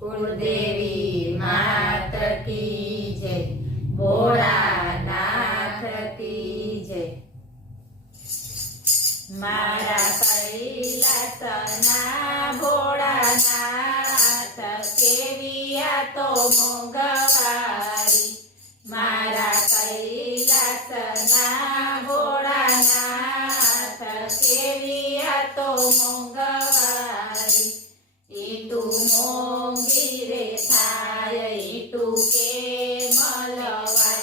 कुलदेवी मात की जय, भोळानाथ की जय। मारा कैलासना भोळानाथ केविया तो मोंगवारी। मारा कैलासना भोळानाथ केविया तो मोंगवारी। ईटू मोंगीरे थाय ईटू के मलवाय।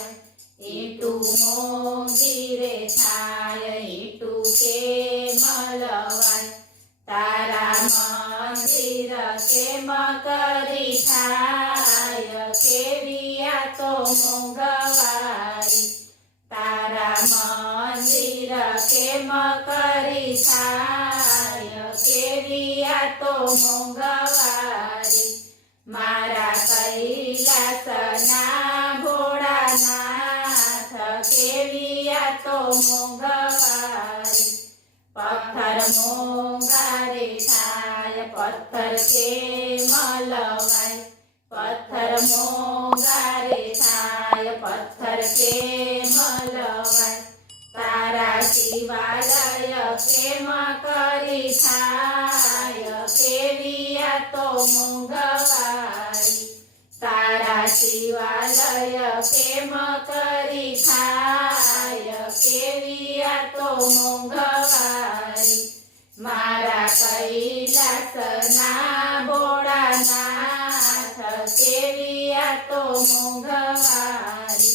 ईटू मोंगीरे थाय ईटू के मलवाय। तारा मंदिर के मकरी थाय केविया तो मोंगवारी। तारा मंदिर के मकरी थाय केविया तो मोंगवारी। मारा कैलासना भोळानाथ केविया तो मोंगवारी। पत्थर मोंगारे थाय पत्थर के मलवाय। पत्थर मोंगारे थाय पत्थर के मलवाय। तारा शिवालय के मकरी थाय केविया तो मोंगवारी। तारा शिवालय के मकरी थाय केविया तो मोंगवारी। मारा कैलासना भोळानाथ केविया तो मोंगवारी।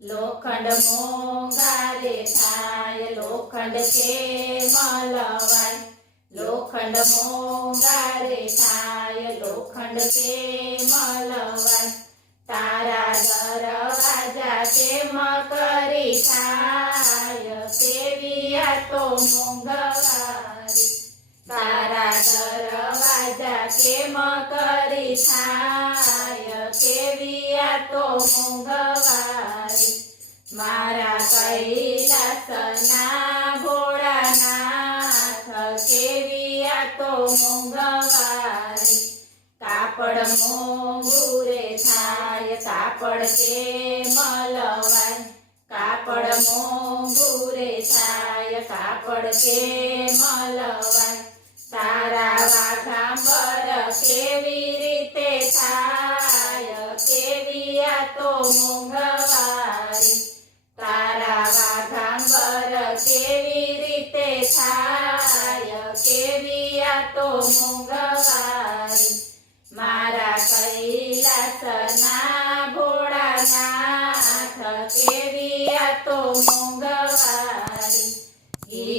लोखंड मोंगारे थाय लोखंड के मलवाय। लोखंड मोंगारे थाय लोखंड के मलवाय। तारा दरवाजा के मकरी थाय केविया तो मोंगवारी। तारा दरवाजा के मकरी थाय केविया तो मोंगवारी। मारा कैलासना भोळानाथ केविया तो मोंगवारी। कापड़ मोंगुरे थाय कापड़ के मलवाय। कापड़ मोंगुरे थाय कापड़ के मलवाय। तारा वाघांबर केवी रीते थाय केविया तो मोंगवारी। तारा वाघांबर केवी रीते थाय केविया तो मोंगवारी। मारा कैलासना भोळानाथ केविया तो मोंगवारी। घी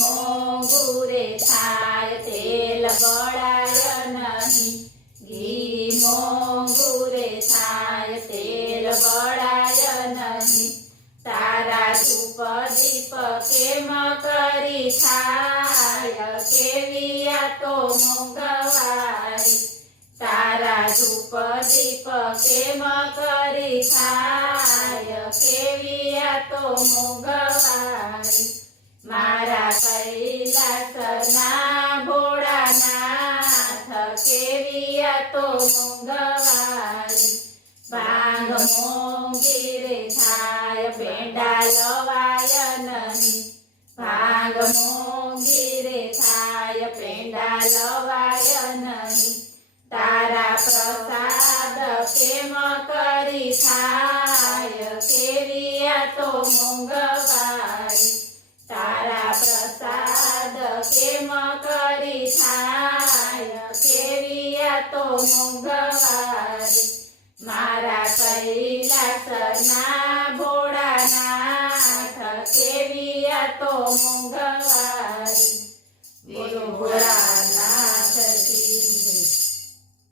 मोंगुरे थाय तेल गळाय नहीं। घी मोंगुरे थाय तेल गळाय नहीं। तारा धूप दीप के मकरी थाय केविया तो मोंगवारी। तारा धूप दीप के मकरी थाय केविया तो मोंगवारी। मारा कैलासना भोळानाथ केविया तो मोंगवारी। भांग मोंगीरे थाय पेंडा लवाय नहीं। भांग मोंगीरे थाय पेंडा लवाय नहीं। तारा प्रसाद के मकरी थाय केविया तो मोंगवारी। तारा प्रसाद के मकरी थाय केविया तो मोंगवारी। मारा कैलासना भोळानाथ केविया तो मोंगवारी।